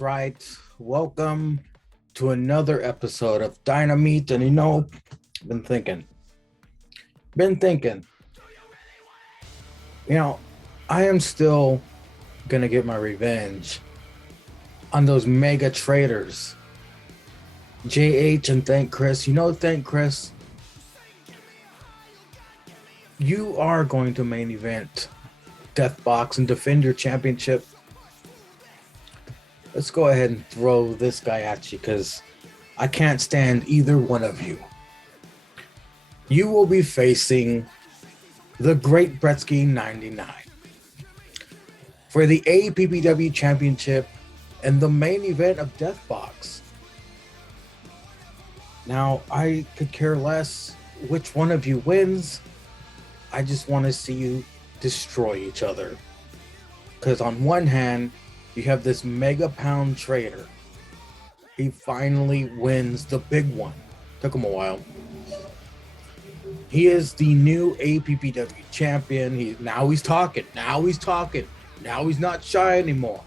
That's right. Welcome to another episode of Dynameat. And been thinking, been thinking, you know, I am still gonna get my revenge on those mega traders, JH and Thank Chris. Thank Chris, you are going to main event Deathbox and defend your championship. Let's go ahead and throw this guy at you because I can't stand either one of you. You will be facing the Great Bretsky 99 for the APPW Championship and the main event of Deathbox. Now, I could care less which one of you wins. I just want to see you destroy each other. Because on one hand, you have this mega pound trader. He finally wins the big one. Took him a while. He is the new APPW champion. Now he's talking. Now he's not shy anymore.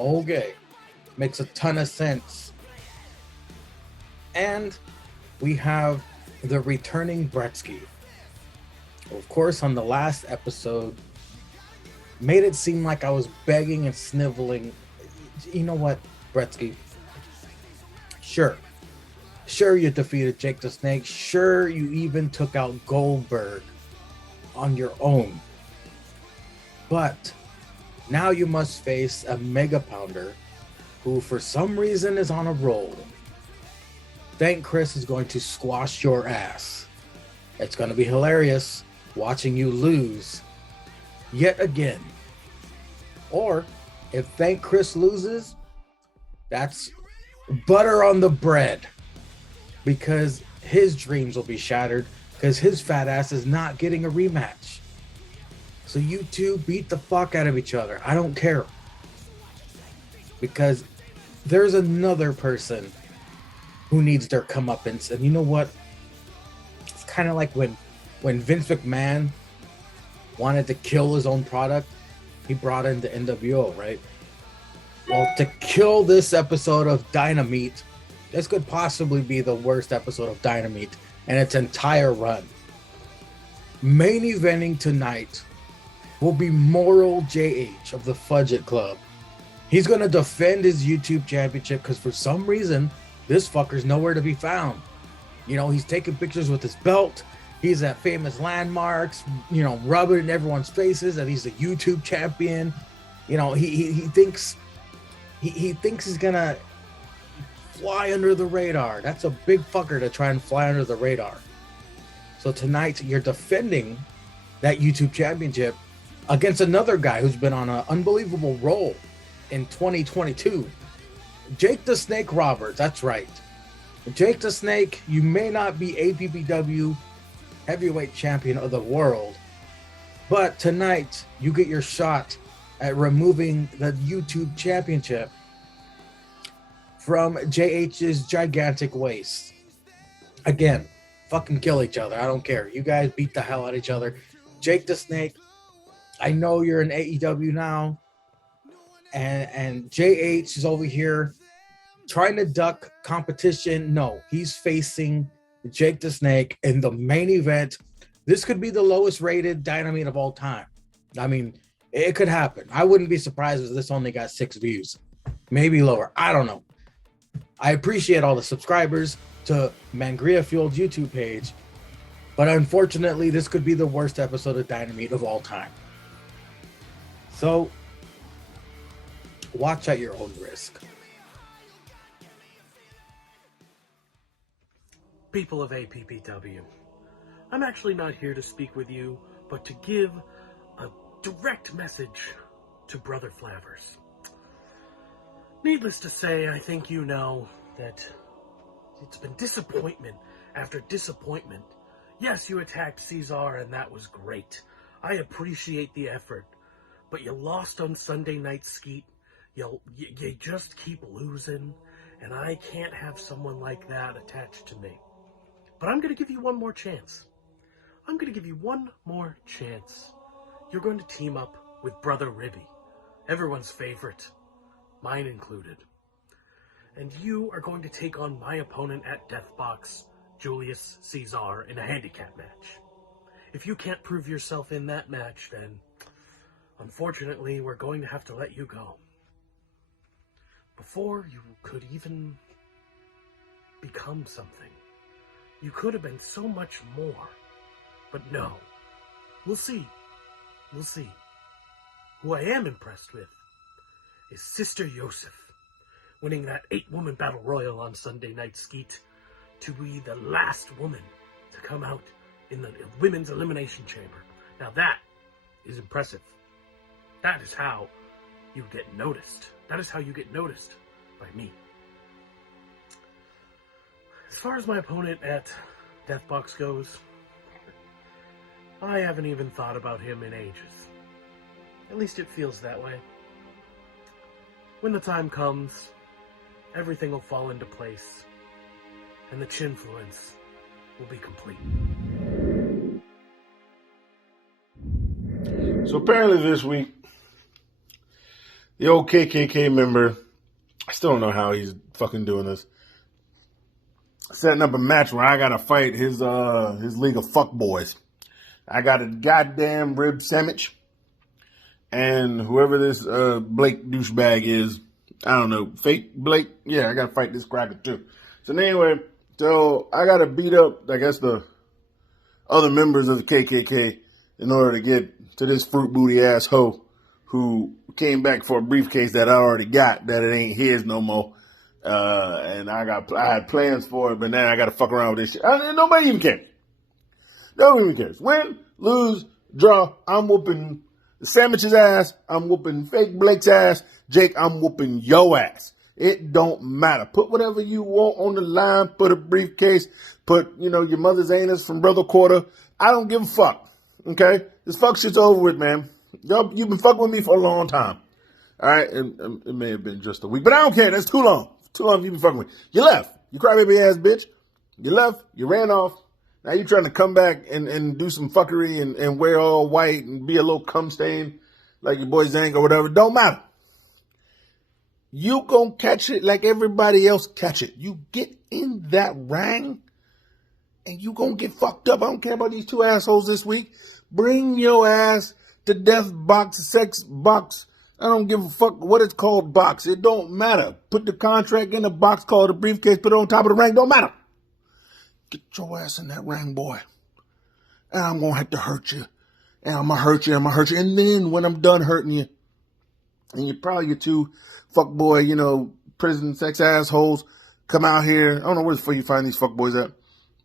Okay. Makes a ton of sense. And we have the returning Bretsky. Of course, on the last episode, made it seem like I was begging and sniveling. You know what, Bretsky? Sure, you defeated Jake the Snake. Sure, you even took out Goldberg on your own. But now you must face a mega pounder who for some reason is on a roll. Thank Chris is going to squash your ass. It's going to be hilarious watching you lose yet again. Or if Thank Chris loses, that's butter on the bread, because his dreams will be shattered because his fat ass is not getting a rematch. So you two beat the fuck out of each other. I don't care, because there's another person who needs their comeuppance. And you know what? It's kind of like when Vince McMahon wanted to kill his own product, he brought in the NWO, right? Well, to kill this episode of Dynameat, this could possibly be the worst episode of Dynameat in its entire run. Main eventing tonight will be Moral JH of the Fudge Club. He's going to defend his YouTube championship because for some reason, this fucker's nowhere to be found. He's taking pictures with his belt. He's at famous landmarks, rubbing in everyone's faces that he's a YouTube champion. He thinks he's gonna fly under the radar. That's a big fucker to try and fly under the radar. So tonight you're defending that YouTube championship against another guy who's been on an unbelievable roll in 2022. Jake the Snake Roberts, that's right. Jake the Snake, you may not be APPW heavyweight champion of the world, but tonight you get your shot at removing the YouTube championship from JH's gigantic waist. Again, fucking kill each other. I don't care. You guys beat the hell out of each other. Jake the Snake, I know you're in AEW now, and JH is over here trying to duck competition. No, he's facing Jake the Snake in the main event. This could be the lowest rated Dynamite of all time. I mean, it could happen. I wouldn't be surprised if this only got 6 views, maybe lower. I don't know. I appreciate all the subscribers to Mangria Fueled YouTube page, but unfortunately, this could be the worst episode of Dynamite of all time. So, watch at your own risk. People of APPW, I'm actually not here to speak with you, but to give a direct message to Brother Flavers. Needless to say, I think you know that it's been disappointment after disappointment. Yes, you attacked Ceizar, and that was great. I appreciate the effort, but you lost on Sunday Night Skeet. You just keep losing, and I can't have someone like that attached to me. But I'm going to give you one more chance. You're going to team up with Brother Ribbie, everyone's favorite, mine included. and you are going to take on my opponent at Deathbox, Julius Ceizar, in a handicap match. If you can't prove yourself in that match, then unfortunately we're going to have to let you go. Before you could even become something, you could have been so much more. But no, we'll see. We'll see. Who I am impressed with is Sister Yosef, winning that 8-woman battle royal on Sunday Night Skeet to be the last woman to come out in the women's elimination chamber. Now that is impressive. That is how you get noticed. That is how you get noticed by me. As far as my opponent at Deathbox goes, I haven't even thought about him in ages. At least it feels that way. When the time comes, everything will fall into place, and the chinfluence will be complete. So apparently this week, the old KKK member, I still don't know how he's fucking doing this, setting up a match where I gotta fight his league of fuckboys. I got a goddamn rib sandwich, and whoever this Blake douchebag is, I don't know, fake Blake, yeah, I gotta fight this cracker too. So anyway, so I gotta beat up, I guess, the other members of the KKK in order to get to this fruit booty ass hoe who came back for a briefcase that I already got, that it ain't his no more. And I had plans for it, but now I gotta fuck around with this shit. Nobody even cares. Nobody even cares. Win, lose, draw, I'm whooping the sandwich's ass, I'm whooping fake Blake's ass, Jake, I'm whooping yo ass. It don't matter. Put whatever you want on the line, put a briefcase, put, your mother's anus from Brother Quarta. I don't give a fuck. Okay? This fuck shit's over with, man. You've been fucking with me for a long time. All right? It may have been just a week, but I don't care. That's too long. Too long you've been fucking with me. You left. You crybaby ass bitch. You left. You ran off. Now you're trying to come back and do some fuckery and wear all white and be a little cum stain like your boy Zank or whatever. Don't matter. You gonna catch it like everybody else catch it. You get in that ring and you gonna get fucked up. I don't care about these two assholes this week. Bring your ass to death box, sex box. I don't give a fuck what it's called box. It don't matter. Put the contract in a box, call it a briefcase, put it on top of the ring. Don't matter. Get your ass in that ring, boy. And I'm gonna have to hurt you. And I'm gonna hurt you, And then when I'm done hurting you, and you're probably your two fuckboy, prison sex assholes come out here. I don't know where the fuck you find these fuckboys at.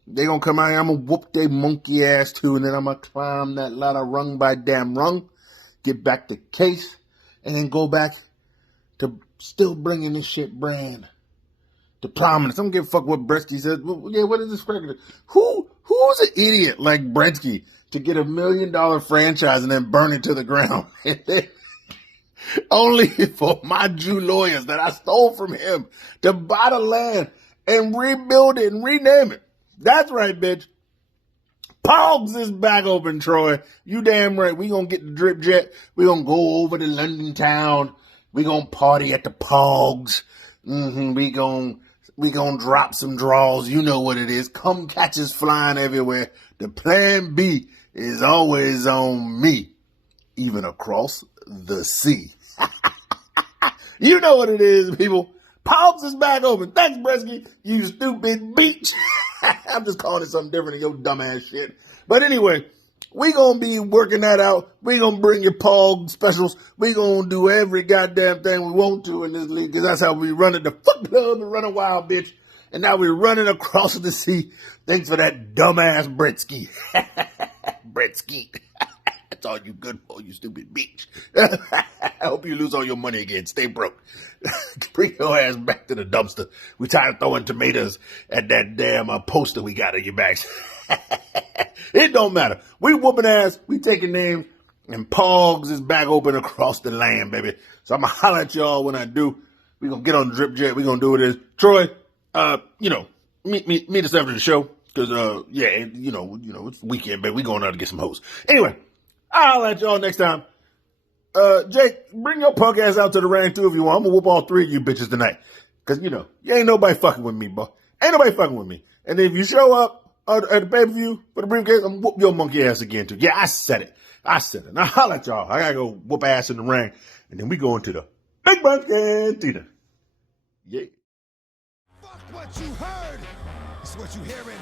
They gonna come out here. I'm gonna whoop their monkey ass too, and then I'm gonna climb that ladder rung by damn rung, get back to case, and then go back to still bringing this shit brand to prominence. I don't give a fuck what Bretsky says. Yeah, what is this cracker? Who's an idiot like Bretsky to get $1 million franchise and then burn it to the ground? Only for my Jew lawyers that I stole from him to buy the land and rebuild it and rename it. That's right, bitch. Pogs is back open, Troy. You damn right. We gonna get the drip jet. We gonna go over to London town. We gonna party at the Pogs. We gonna drop some draws. You know what it is. Come catches flying everywhere. The plan B is always on me, even across the sea. You know what it is, people. Pogs is back open. Thanks, Bretsky. You stupid beach. I'm just calling it something different than your dumbass shit. But anyway, we gonna be working that out. We gonna bring your Pog specials. We gonna do every goddamn thing we want to in this league, because that's how we run it. The fuck club and running wild, bitch. And now we're running across the sea. Thanks for that dumbass Bretsky. Bretsky. That's all you good for, you stupid bitch. I hope you lose all your money again. Stay broke. Bring your ass back to the dumpster. We tired of throwing tomatoes at that damn poster we got on your backs. It don't matter. We whooping ass. We taking names. And Pogs is back open across the land, baby. So I'm going to holler at y'all when I do. We going to get on the drip jet. We going to do what it is. Troy, meet us after the show. Because, it's weekend, baby. We going out to get some hoes. Anyway, I'll let y'all next time. Jake, bring your punk ass out to the ring too if you want. I'm gonna whoop all three of you bitches tonight. Because, you ain't nobody fucking with me, boy. Ain't nobody fucking with me. And if you show up at the pay-per-view for the briefcase, I'm whoop your monkey ass again, too. Yeah, I said it. Now, holla at y'all. I gotta go whoop ass in the ring. And then we go into the Big Bunch Cantina. Yeah. Fuck what you heard. It's what you hearing.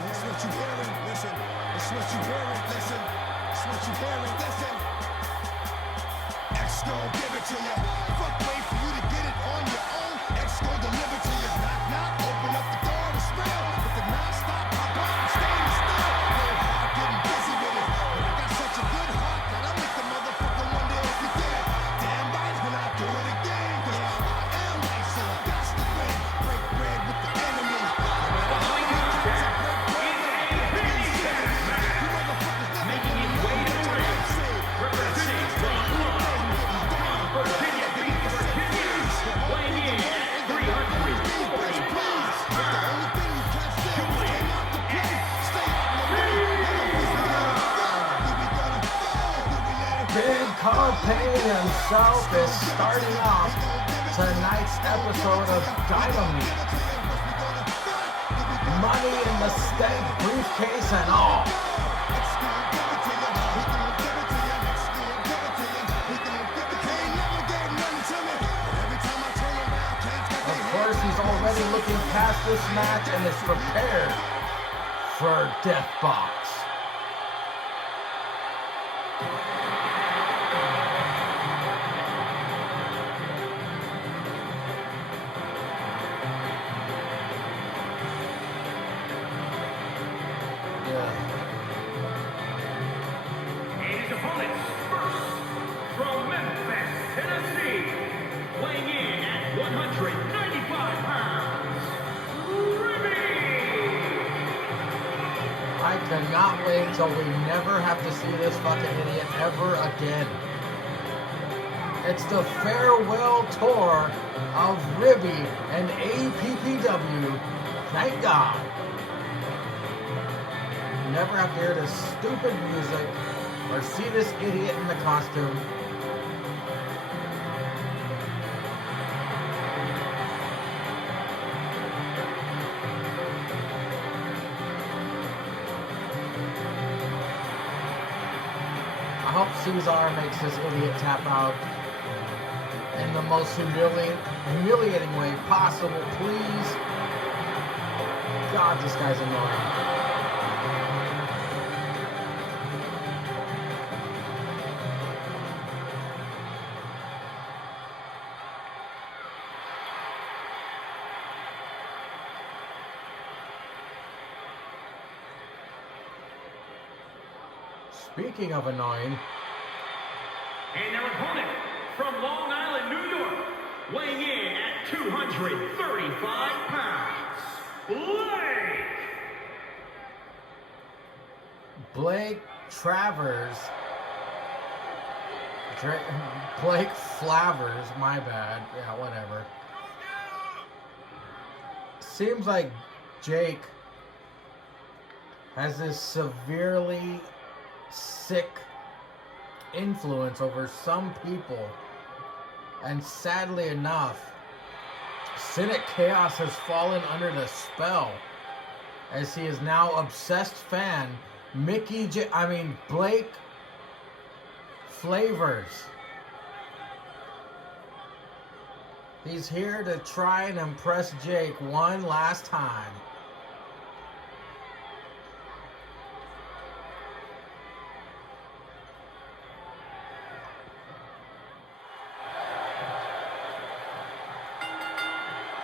It's what you hearing. Listen. It's what you hearing. Listen. It's what you hearing. Listen. X gon' give it to you. Fuck, wait for you to get it on your own. X gon' deliver to you. Knock, knock. Open up the door. It's real. With the non-stop pop out and staying still. Real hard getting busy with it. But I got such a good heart that I make the motherfucker wonder if you did it. Damn right, when I do it again. Cause I am right, so I got to win. Break bread with the enemy. Making his way to the ring, representing from Louisville, Virginia Beach, Virginia, weighing in at 340 pounds, Big Carpain himself is starting off tonight's episode of Dynameat. Money in the Stank briefcase and all. Of course, he's already looking past this match and is prepared for Death Box. and his opponents first, from Memphis, Tennessee, weighing in at 195 pounds, ribbie. I cannot wait till we never have to see this fucking idiot ever again. It's the farewell tour of Ribbie and APPW. Thank God. Never have to hear this stupid music or see this idiot in the costume. I hope Ceizar makes this idiot tap out in the most humiliating way possible, please. God, this guy's annoying. Speaking of annoying, And their opponent, from Long Island, New York, weighing in at 235 pounds, Blake Travers, Blake Flavers, my bad, yeah, whatever. Seems like Jake has this severely sick influence over some people, and sadly enough, Cynic Chaos has fallen under the spell, as he is now obsessed fan Blake Flavors. He's here to try and impress Jake one last time.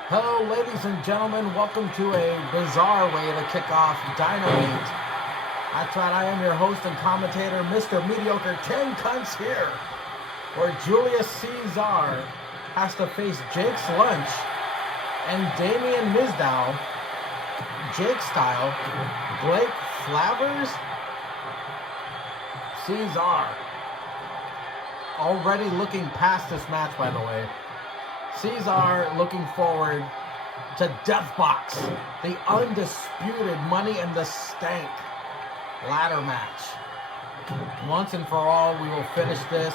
Hello, ladies and gentlemen. Welcome to a bizarre way to kick off Dynameat. That's right, I am your host and commentator, Mr. Mediocre 10 Cunts here, where Julius Ceizar has to face Jake's Lunch and Damian Mizdow, Jake style, Blake Flavers, Ceizar. Already looking past this match, by the way. Ceizar looking forward to Death Box, the undisputed Money in the Stank ladder match. Once and for all, we will finish this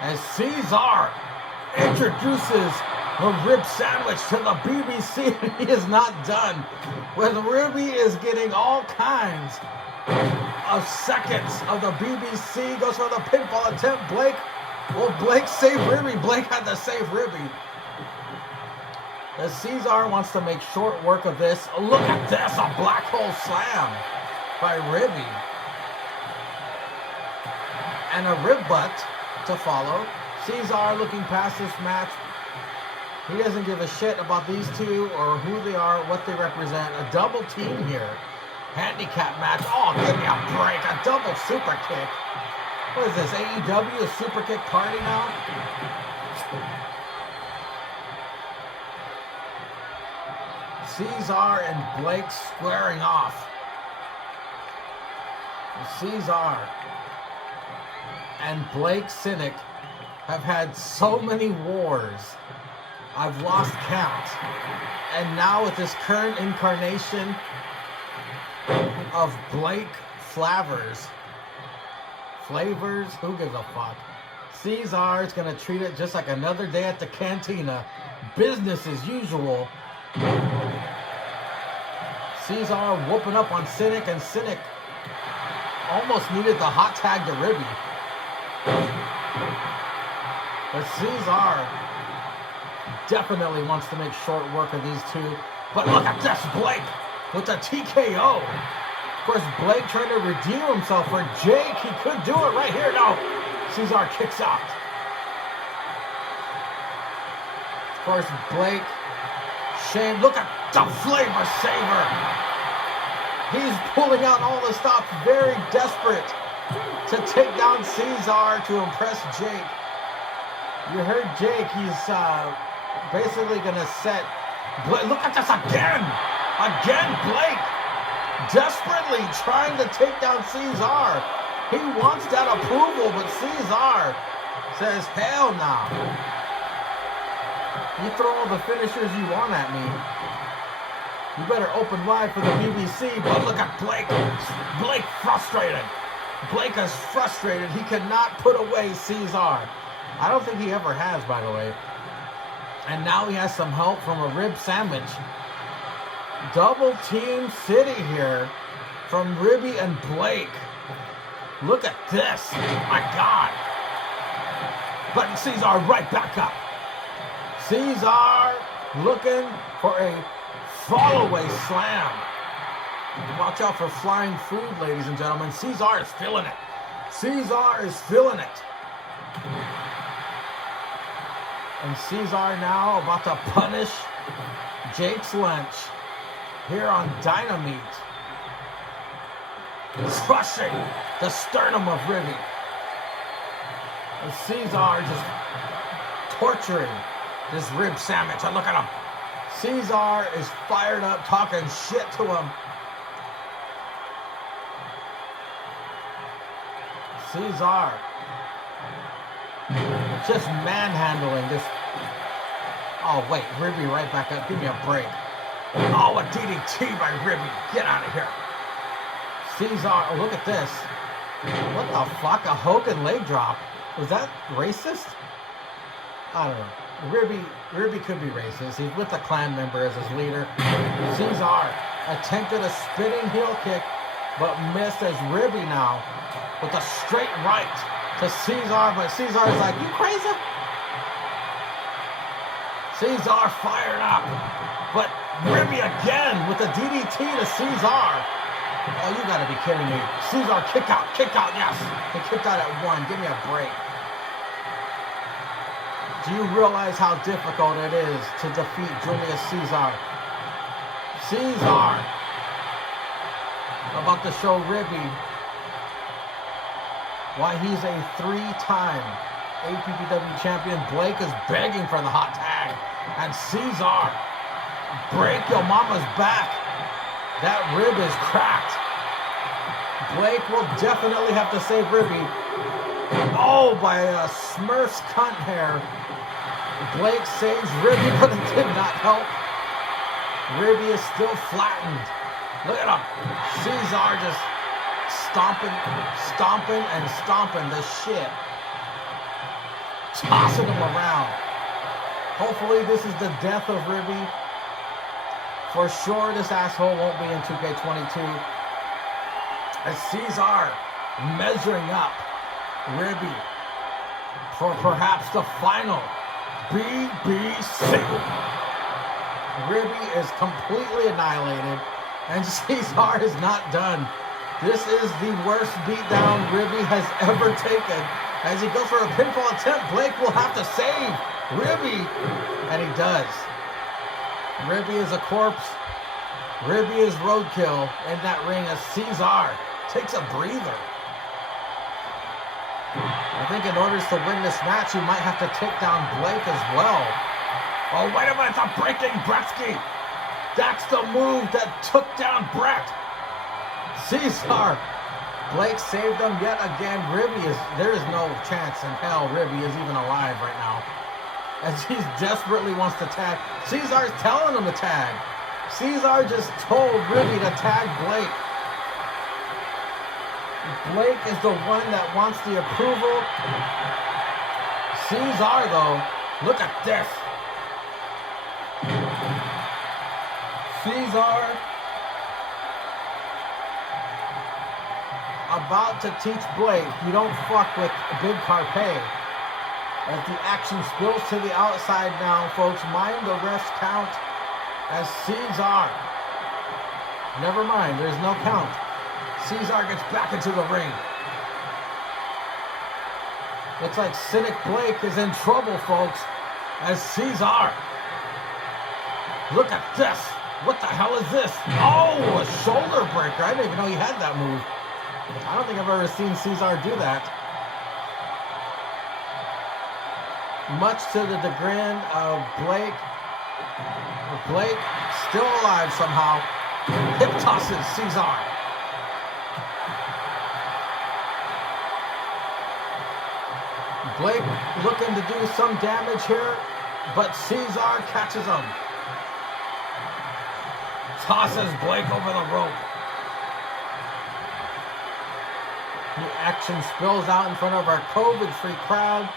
as Ceizar introduces A rib sandwich to the BBC. He is not done. When Ribbie is getting all kinds of seconds of the BBC. Goes for the pinfall attempt. Blake. Will Blake save Ribbie? Blake had to save Ribbie. As Ceizar wants to make short work of this. Look at this. A black hole slam by Ribbie. And a rib butt to follow. Ceizar looking past this match. He doesn't give a shit about these two or who they are, what they represent. A double team here. Handicap match. Oh, give me a break. A double super kick. What is this, AEW? A super kick party now? Ceizar and Blake squaring off. Ceizar and Blake Cynic have had so many wars. I've lost count. And now with this current incarnation of Blake Flavors, who gives a fuck? Ceizar is going to treat it just like another day at the cantina. Business as usual. Ceizar whooping up on Cynic, and Cynic almost needed the hot tag to Ribbie. But Ceizar definitely wants to make short work of these two. But look at this, Blake with the TKO. Of course, Blake trying to redeem himself for Jake. He could do it right here. No, Ceizar kicks out. Of course, Blake, shame. Look at the flavor saver. He's pulling out all the stops, very desperate to take down Ceizar to impress Jake. You heard Jake, he's basically going to set Blake. Look at this again. Again, Blake desperately trying to take down Ceizar. He wants that approval, but Ceizar says, hell no. You throw all the finishers you want at me. You better open wide for the BBC. But look at Blake. Blake frustrated. Blake is frustrated. He cannot put away Ceizar. I don't think he ever has, by the way. And now he has some help from a rib sandwich. Double team city here from Ribbie and Blake. Look at this. My God. But Ceizar right back up. Ceizar looking for a fall-away slam. Watch out for flying food, ladies and gentlemen. Ceizar is feeling it. Ceizar is feeling it. And Ceizar now about to punish Jake's lunch here on Dynameat. Crushing the sternum of Ribbie. And Ceizar just torturing this rib sandwich. And look at him. Ceizar is fired up, talking shit to him. Ceizar just manhandling this. Oh, wait, Ribbie right back up. Give me a break. Oh, a DDT by Ribbie. Get out of here. Ceizar, oh, look at this. What the fuck? A Hogan leg drop. Was that racist? I don't know. Ribbie could be racist. He's with the clan member as his leader. Ceizar attempted a spinning heel kick, but missed as Ribbie now with a straight right to Ceizar, but Ceizar is like, you crazy? Ceizar fired up, but Ribbie again with a DDT to Ceizar. Oh, you gotta be kidding me. Ceizar kick out, yes. He kicked out at one. Give me a break. Do you realize how difficult it is to defeat Julius Ceizar? Ceizar about to show Ribbie why he's a 3-time APPW champion. Blake is begging for the hot tag. And Ceizar, break your mama's back. That rib is cracked. Blake will definitely have to save Ribbie. Oh, by a Smurf's cunt hair. Blake saves Ribbie, but it did not help. Ribbie is still flattened. Look at him. Ceizar just stomping the shit. Tossing him around. Hopefully this is the death of Ribbie. For sure this asshole won't be in 2K22. As Ceizar measuring up Ribbie for perhaps the final BBC. Ribbie is completely annihilated, and Ceizar is not done. This is the worst beatdown Ribbie has ever taken. As he goes for a pinfall attempt, Blake will have to save Ribbie, and he does. Ribbie is a corpse. Ribbie is roadkill in that ring as Ceizar takes a breather. I think in order to win this match, you might have to take down Blake as well. Oh, wait a minute, it's a breaking Bretsky. That's the move that took down Brett. Ceizar. Blake saved him yet again. There is no chance in hell Ribbie is even alive right now. As he desperately wants to tag. Ceizar's telling him to tag. Ceizar just told Ribbie to tag Blake. Blake is the one that wants the approval. Ceizar, though, look at this. Ceizar about to teach Blake, you don't fuck with Big Carpe. As the action spills to the outside now, folks, mind the ref's count as Ceizar. Never mind, there's no count. Ceizar gets back into the ring. Looks like Cynic Blake is in trouble, folks, as Ceizar. Look at this. What the hell is this? Oh, a shoulder breaker. I didn't even know he had that move. I don't think I've ever seen Ceizar do that. Much to the chagrin of Blake. Blake still alive somehow. Hip tosses Ceizar. Blake looking to do some damage here, but Ceizar catches him. Tosses Blake over the rope. The action spills out in front of our COVID-free crowd.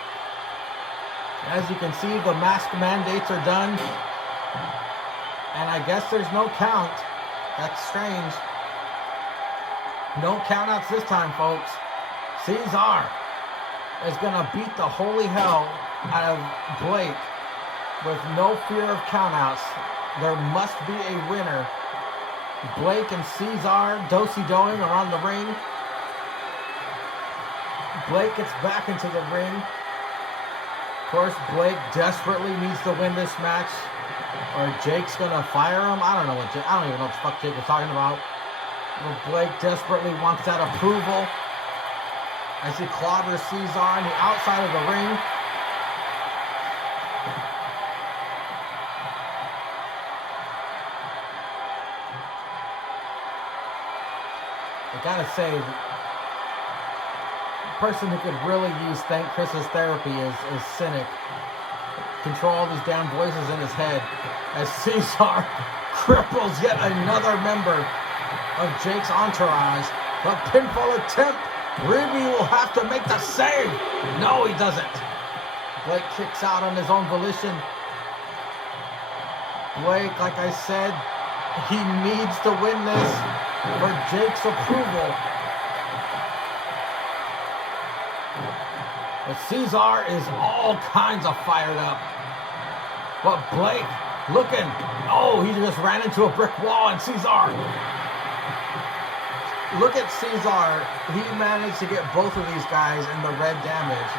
As you can see, the mask mandates are done. And I guess there's no count. That's strange. No countouts this time, folks. Ceizar is going to beat the holy hell out of Blake with no fear of countouts. There must be a winner. Blake and Ceizar do-si-doing around the ring. Blake gets back into the ring. Of course, Blake desperately needs to win this match, or Jake's gonna fire him. I don't even know what the fuck Jake was talking about. But Blake desperately wants that approval as he clobbers Ceizar on the outside of the ring. I gotta say, the person who could really use Thank Chris's therapy is Cynic. Control all these damn voices in his head as Ceizar cripples yet another member of Jake's entourage. But pinfall attempt. Ribbie will have to make the save. No, he doesn't. Blake kicks out on his own volition. Blake, like I said, he needs to win this for Jake's approval. But Ceizar is all kinds of fired up. But Blake looking, oh, he just ran into a brick wall, and Ceizar. Look at Ceizar. He managed to get both of these guys in the red damage.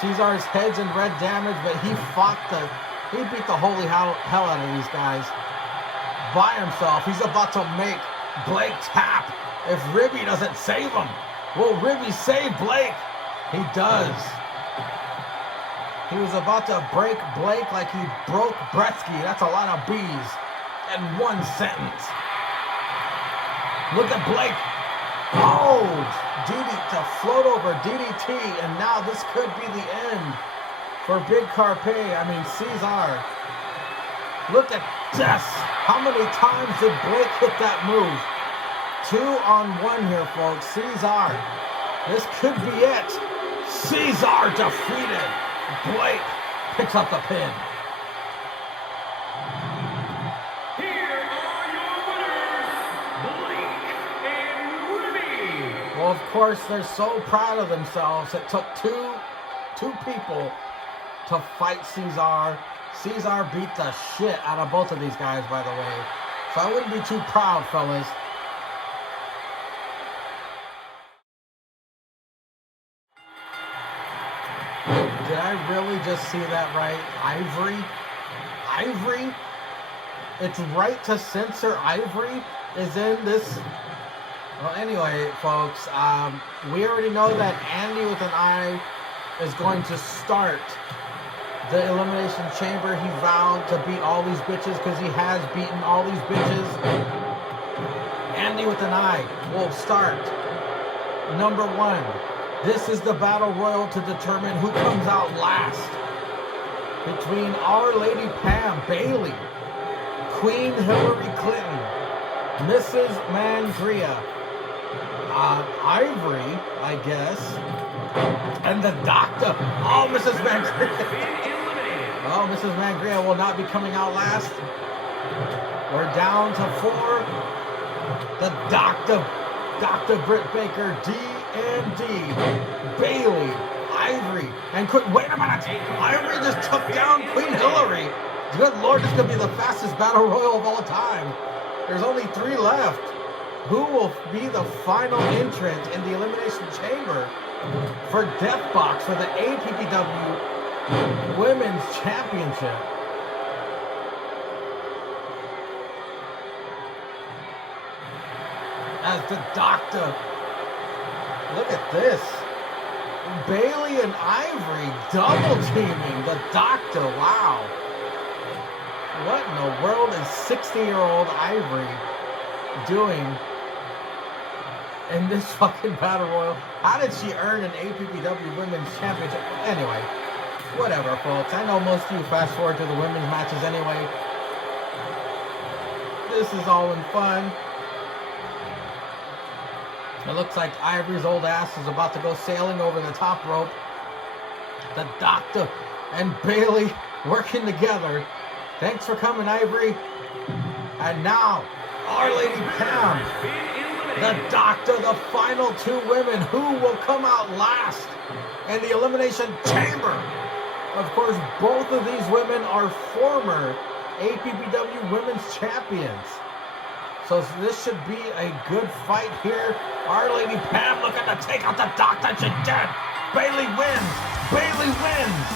Ceizar's head's in red damage, but he beat the holy hell out of these guys by himself. He's about to make Blake tap if Ribbie doesn't save him. Will Ribbie save Blake? He does. He was about to break Blake like he broke Bretsky. That's a lot of B's in one sentence. Look at Blake. Oh, to float over DDT, and now this could be the end for Big Carpe. I mean, Ceizar. Look at this. How many times did Blake hit that move? 2-on-1 here, folks. Ceizar. This could be it. Ceizar defeated. Blake picks up the pin. Of course, they're so proud of themselves. It took two people to fight Ceizar. Ceizar beat the shit out of both of these guys, by the way. So I wouldn't be too proud, fellas. Did I really just see that right? Ivory? Ivory? It's right to censor Ivory is in this. Well, anyway, folks, we already know that Andy with an I is going to start the Elimination Chamber. He vowed to beat all these bitches because he has beaten all these bitches. Andy with an I will start. Number 1. This is the Battle Royal to determine who comes out last. Between Our Lady Pam Bailey, Queen Hillary Clinton, Mrs. Mangria, Ivory, I guess, and the Doctor. Oh, Mrs. Mangria. Oh, Mrs. Mangria will not be coming out last. We're down to 4. The Dr. Britt Baker, D&D, Bailey, Ivory, and wait a minute. Ivory just took down Queen Hillary. Good Lord, this could be the fastest battle royal of all time. There's only 3 left. Who will be the final entrant in the Elimination Chamber for Death Box for the APPW Women's Championship? As the Doctor. Look at this. Bailey and Ivory double teaming the Doctor. Wow. What in the world is 60-year-old Ivory doing in this fucking battle royal? How did she earn an APPW Women's Championship? Anyway, whatever, folks. I know most of you fast forward to the women's matches anyway. This is all in fun. It looks like Ivory's old ass is about to go sailing over the top rope. The Doctor and Bailey working together. Thanks for coming, Ivory. And now, Our Lady Pam, the Doctor, the final 2 women. Who will come out last in the Elimination Chamber? Of course, both of these women are former APPW Women's Champions. So this should be a good fight here. Our Lady Pam looking to take out the Doctor. She did. Bailey wins. Bailey wins.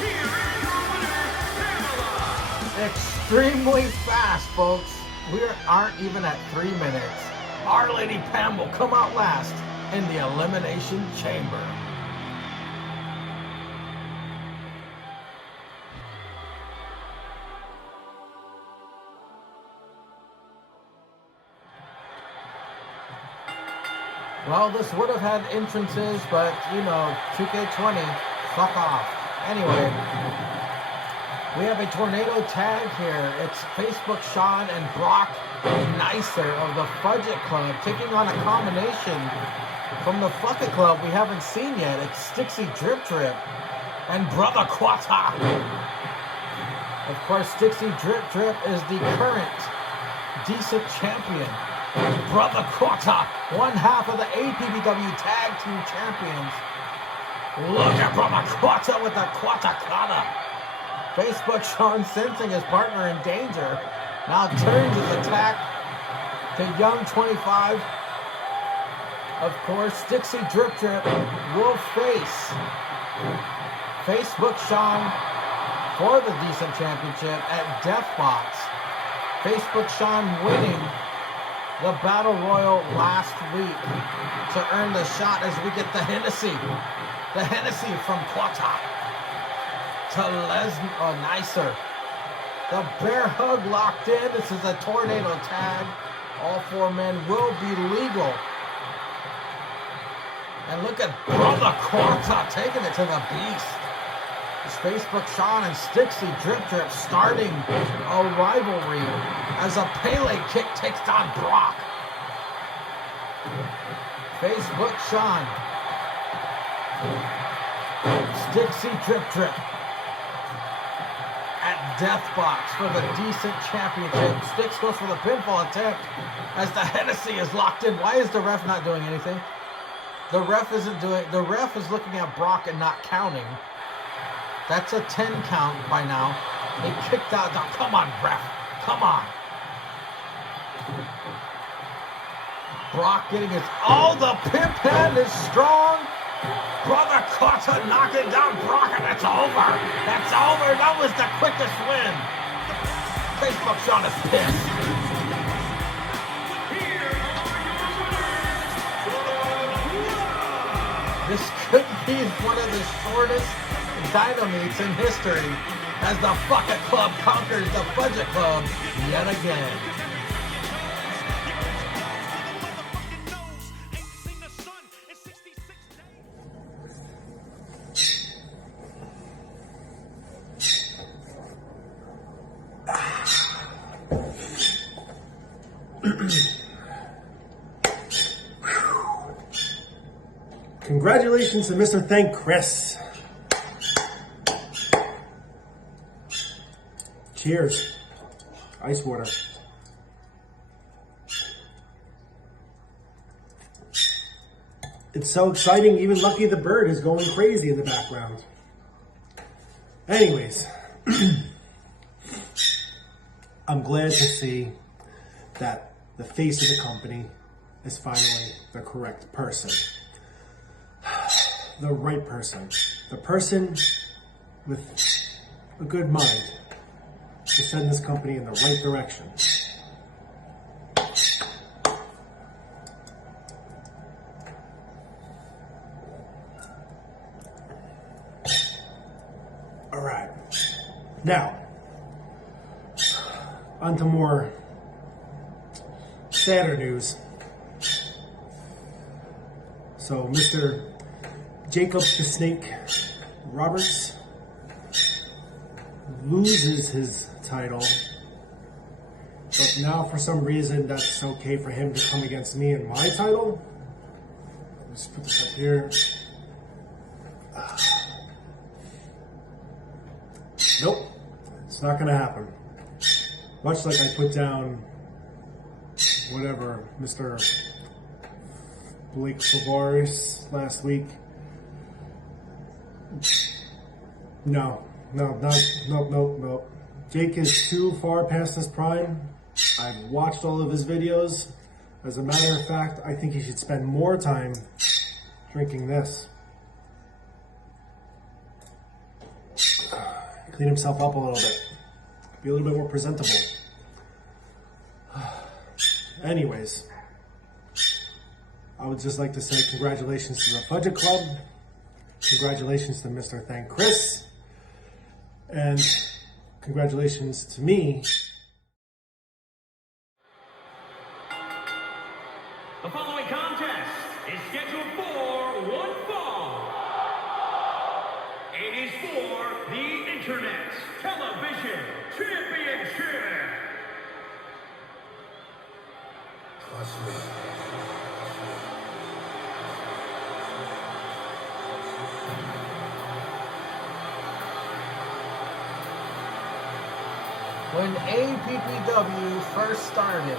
Here is your winner, Pamela. Extremely fast, folks. We aren't even at 3 minutes. Our Lady Pam will come out last in the Elimination Chamber. Well, this would have had entrances, but, you know, 2K20, fuck off. Anyway, we have a tornado tag here. It's Facebook Sean and Brock Nicer of the Fudge It Club taking on a combination from the Fuck It Club we haven't seen yet. It's Stixy Drip Drip and Brother Quarta. Of course, Stixy Drip Drip is the current decent champion. Brother Quarta, one half of the APPW Tag Team Champions. Look at Brother Quarta with the Quarta Kata. Facebook Sean sensing his partner in danger. Now turns his attack to Young 25. Of course, Stixy Drip Drip will face Facebook Sean for the Decent Championship at Deathbox. Facebook Sean winning the Battle Royal last week to earn the shot as we get the Hennessy. The Hennessy from Quarta to Nicer. The bear hug locked in. This is a tornado tag. All 4 men will be legal. And look at Brother Quarta taking it to the beast. It's Facebook Sean and Stixy Drip Drip starting a rivalry as a Pele kick takes down Brock. Facebook Sean. Stixy Drip Drip at death box for the decent championship. Stix goes for the pinfall attempt as the Hennessy is locked in. Why is the ref not doing anything? The ref isn't doing. The ref is looking at Brock and not counting. That's a 10 count by now. He kicked out. Now, come on, ref. Come on. Brock getting his. Oh, the pimp hand is strong. Brother quarta knocking down Brock, and it's over. That's over. That was the quickest win. Facebook Sean is pissed. This could be one of the shortest Dynameats in history as the Bucket Club conquers the Budget Club yet again. Congratulations to Mr. Thank Chris. Cheers. Ice water. It's so exciting, even Lucky the Bird is going crazy in the background. Anyways, I'm glad to see that the face of the company is finally the correct person. The right person. The person with a good mind to send this company in the right direction. All right. Now, on to more sadder news. So, Mr. Jacob the Snake Roberts loses his title, but now for some reason that's okay for him to come against me in my title. Let's put this up here. Nope, it's not gonna happen. Much like I put down whatever, Mr. Blake Favaris last week. No. Jake is too far past his prime. I've watched all of his videos. As a matter of fact, I think he should spend more time drinking this. Clean himself up a little bit. Be a little bit more presentable. Anyways, I would just like to say congratulations to the Budget Club. Congratulations to Mr. Thank Chris. And congratulations to me. The following contest is scheduled for one fall. It is for the Internet Television Championship. Trust me. When APPW first started,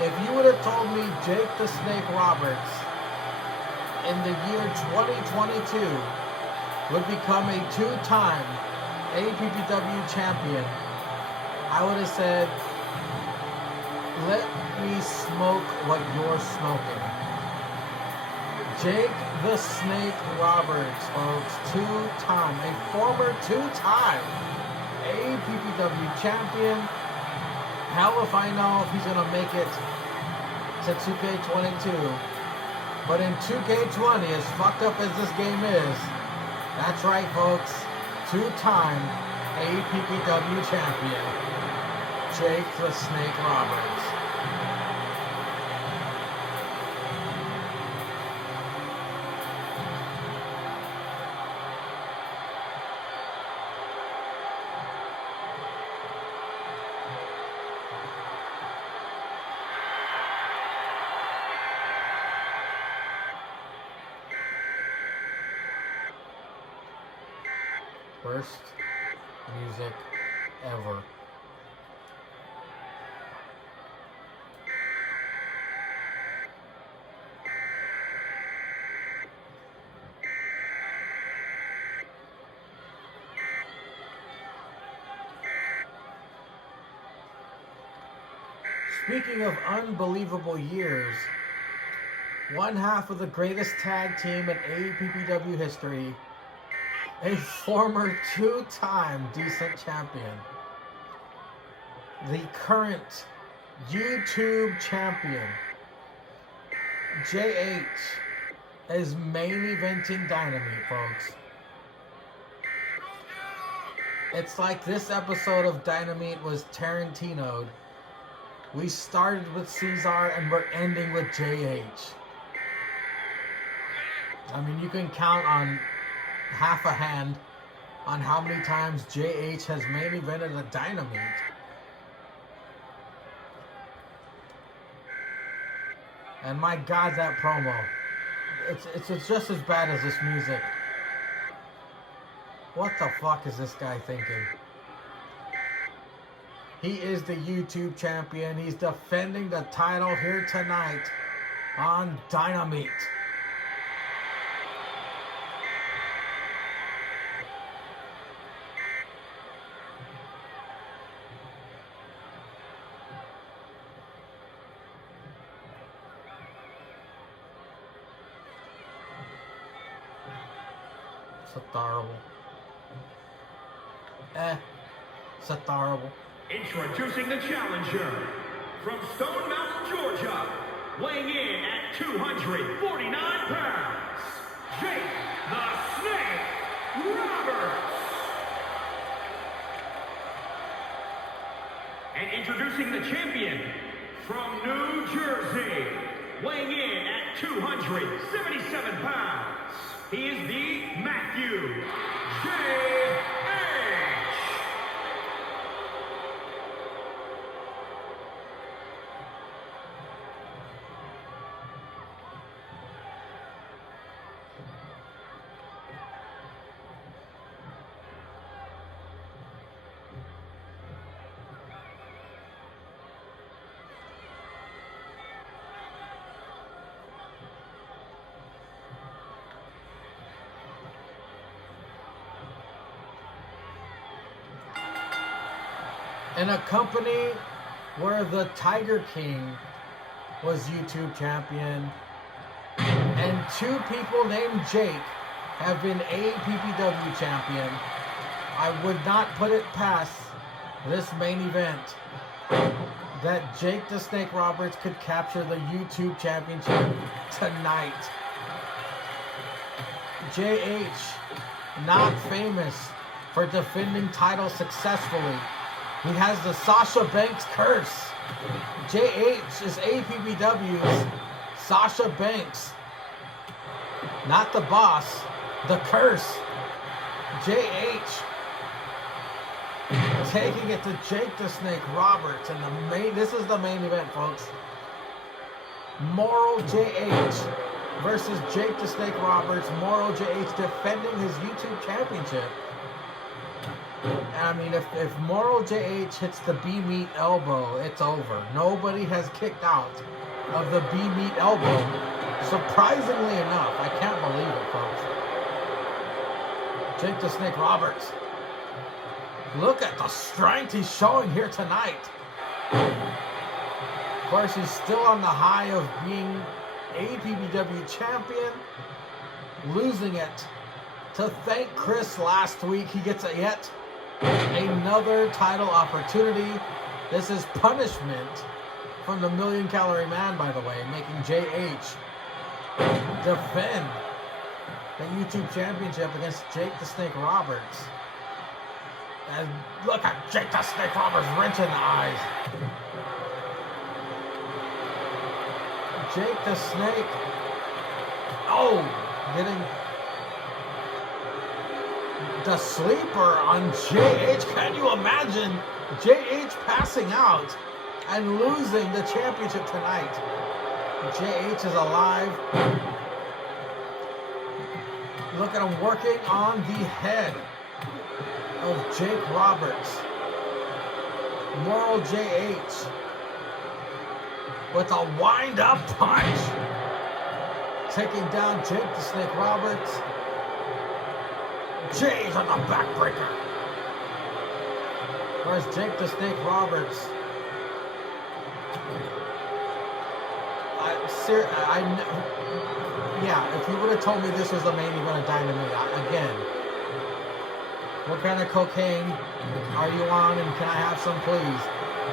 if you would have told me Jake the Snake Roberts in the year 2022 would become a two-time APPW champion, I would have said, let me smoke what you're smoking. Jake the Snake Roberts, folks, a former two-time APPW champion. Hell if I know if he's going to make it to 2K22. But in 2K20, as fucked up as this game is, that's right, folks, two-time APPW champion, Jake the Snake Roberts. First, music ever. Speaking of unbelievable years, one half of the greatest tag team in APPW history, a former two-time decent champion, the current YouTube champion, JH, is main eventing Dynameat, folks. It's like this episode of Dynameat was Tarantino'd. We started with Ceizar and we're ending with JH. I mean, you can count on half a hand on how many times JH has main evented a Dynameat. And my God, that promo. It's just as bad as this music. What the fuck is this guy thinking? He is the YouTube champion. He's defending the title here tonight on Dynameat. It's adorable. It's adorable. Introducing the challenger from Stone Mountain, Georgia, weighing in at 249 pounds, Jake the Snake Roberts. And introducing the champion from New Jersey, weighing in at 277 pounds, he is the Matthew J. In a company where the Tiger King was YouTube champion and two people named Jake have been APPW champion, I would not put it past this main event that Jake the Snake Roberts could capture the YouTube championship tonight. JH, not famous for defending titles successfully. He has the Sasha Banks curse. JH is APPW's Sasha Banks. Not the boss, the curse. JH taking it to Jake the Snake Roberts in this is the main event, folks. Moral JH versus Jake the Snake Roberts. Moral JH defending his YouTube championship. I mean, if Moral JH hits the B-Meat elbow, it's over. Nobody has kicked out of the B-Meat elbow. Surprisingly enough, I can't believe it, folks. Jake the Snake Roberts. Look at the strength he's showing here tonight. Of course, he's still on the high of being APPW champion, losing it to Thank Chris last week. He gets yet another title opportunity. This is punishment from the Million Calorie Man, by the way, making JH defend the YouTube championship against Jake the Snake Roberts. And look at Jake the Snake Roberts wrenching the eyes. Jake the Snake, getting the sleeper on JH. Can you imagine JH passing out and losing the championship tonight? JH is alive. Look at him working on the head of Jake Roberts. Moral JH with a wind-up punch, taking down Jake the Snake Roberts. Jay's on the backbreaker. Where's Jake the Snake Roberts? Yeah, if you would have told me this was the main event of Dynameat, again, what kind of cocaine are you on and can I have some please?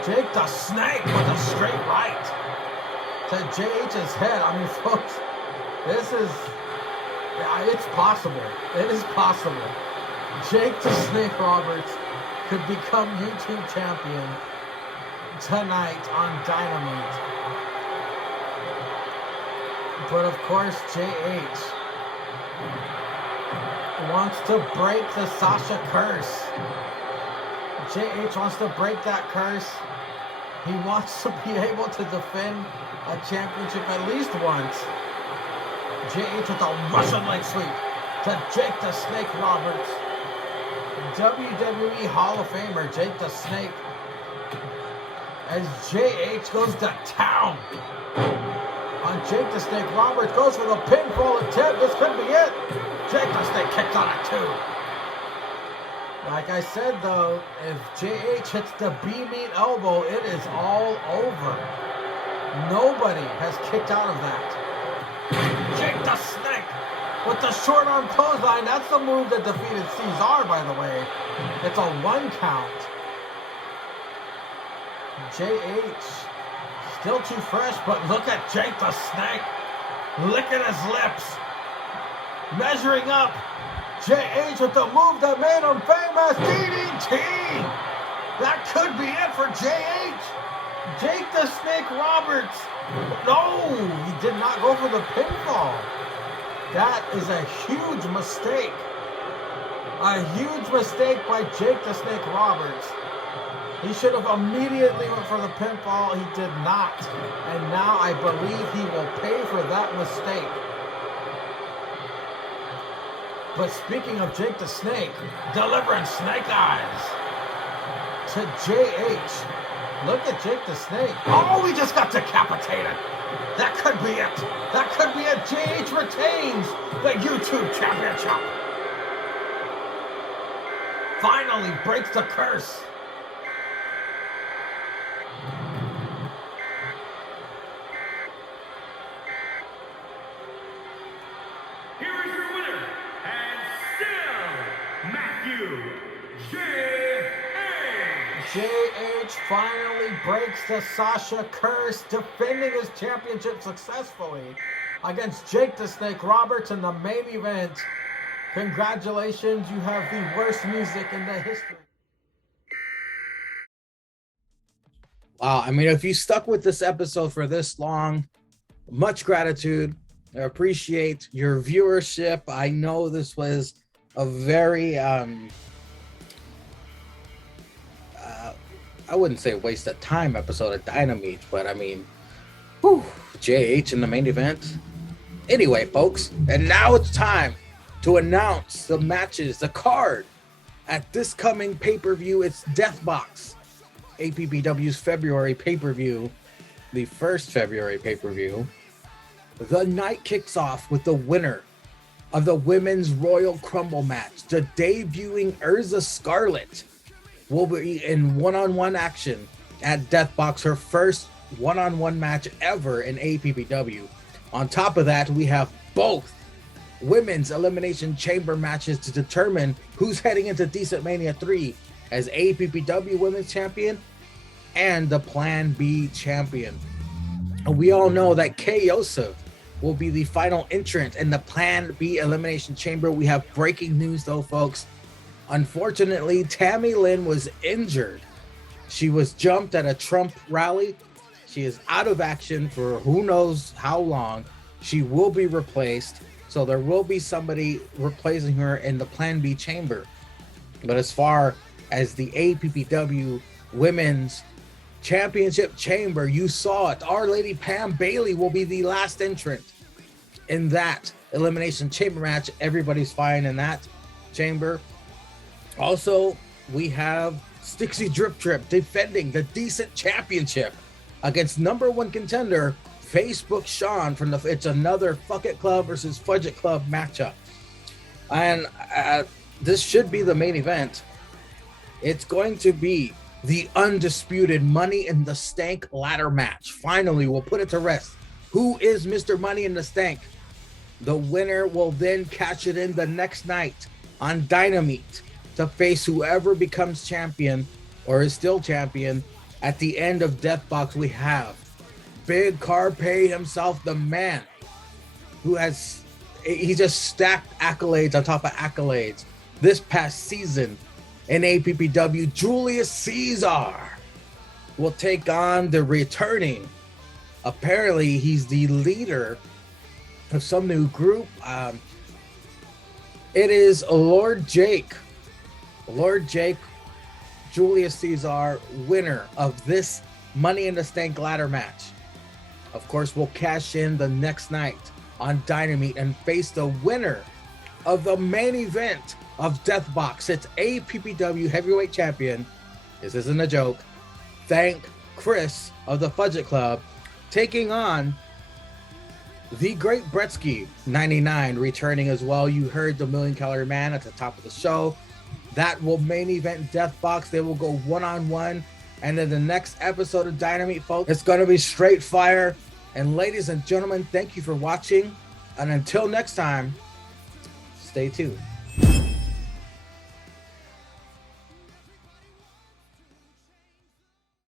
Jake the Snake with a straight right to JH's head. I mean, folks, this is, it's possible. It is possible. Jake the Snake Roberts could become YouTube champion tonight on Dynameat. But of course, JH wants to break the Sasha curse. JH wants to break that curse. He wants to be able to defend a championship at least once. JH with a Russian leg sweep to Jake the Snake Roberts. WWE Hall of Famer Jake the Snake. As JH goes to town on Jake the Snake Roberts, goes for the pinfall attempt. This could be it. Jake the Snake kicks on it too. Like I said though, if JH hits the B-meat elbow, it is all over. Nobody has kicked out of that. Jake the Snake with the short arm clothesline. That's the move that defeated Ceizar, by the way. It's a 1 count. JH still too fresh, but look at Jake the Snake licking his lips, measuring up. JH with the move that made him famous, DDT. That could be it for JH. Jake the Snake Roberts. No, he did not go for the pinfall. That is a huge mistake. A huge mistake by Jake the Snake Roberts. He should have immediately went for the pinfall. He did not. And now I believe he will pay for that mistake. But speaking of Jake the Snake, delivering snake eyes to JH. Look at Jake the Snake. Oh, he just got decapitated. That could be it. That could be it. JH retains the YouTube Championship. Finally breaks the curse. Here is your winner, and still Matthew J.A. JH finally breaks the Sasha curse, defending his championship successfully against Jake the Snake Roberts in the main event. Congratulations, you have the worst music in the history. Wow, I mean, if you stuck with this episode for this long, much gratitude. I appreciate your viewership. I know this was a very, I wouldn't say waste of time episode of Dynameat, but I mean, whew, JH in the main event. Anyway, folks, and now it's time to announce the matches, the card at this coming pay-per-view. It's Deathbox, APPW's February pay-per-view, the first February pay-per-view. The night kicks off with the winner of the Women's Royal Crumble match. The debuting Urza Scarlet will be in one-on-one action at Deathbox, her first one-on-one match ever in APPW. On top of that, we have both women's Elimination Chamber matches to determine who's heading into Decent Mania 3 as APPW Women's Champion and the Plan B Champion. And we all know that Kay Yosef will be the final entrant in the Plan B Elimination Chamber. We have breaking news though, folks. Unfortunately, Tammy Lynn was injured. She was jumped at a Trump rally. She is out of action for who knows how long. She will be replaced. So there will be somebody replacing her in the Plan B chamber. But as far as the APPW Women's Championship Chamber, you saw it. Our Lady Pam Bailey will be the last entrant in that Elimination Chamber match. Everybody's fine in that chamber. Also, we have Stixy Drip Trip defending the decent championship against #1 contender Facebook Sean from the. It's another Fuck It Club versus Fudge It Club matchup, and this should be the main event. It's going to be the undisputed Money in the Stank ladder match. Finally, we'll put it to rest. Who is Mr. Money in the Stank? The winner will then catch it in the next night on Dynameat to face whoever becomes champion or is still champion. At the end of Deathbox, we have Big Carpe himself, the man who he just stacked accolades on top of accolades this past season in APPW. Julius Ceizar will take on the returning. Apparently, he's the leader of some new group. It is Lord Jake, Julius Ceizar, winner of this Money in the Stank ladder match. Of course, we'll cash in the next night on Dynameat and face the winner of the main event of Deathbox. It's APPW heavyweight champion. This isn't a joke. Thank Chris of the Fudge It Club, taking on the Great Bretsky 99, returning as well. You heard the $1 Million Man at the top of the show. That will main event Deathbox. They will go one-on-one. And in the next episode of Dynameat, folks, it's going to be straight fire. And ladies and gentlemen, thank you for watching. And until next time, stay tuned.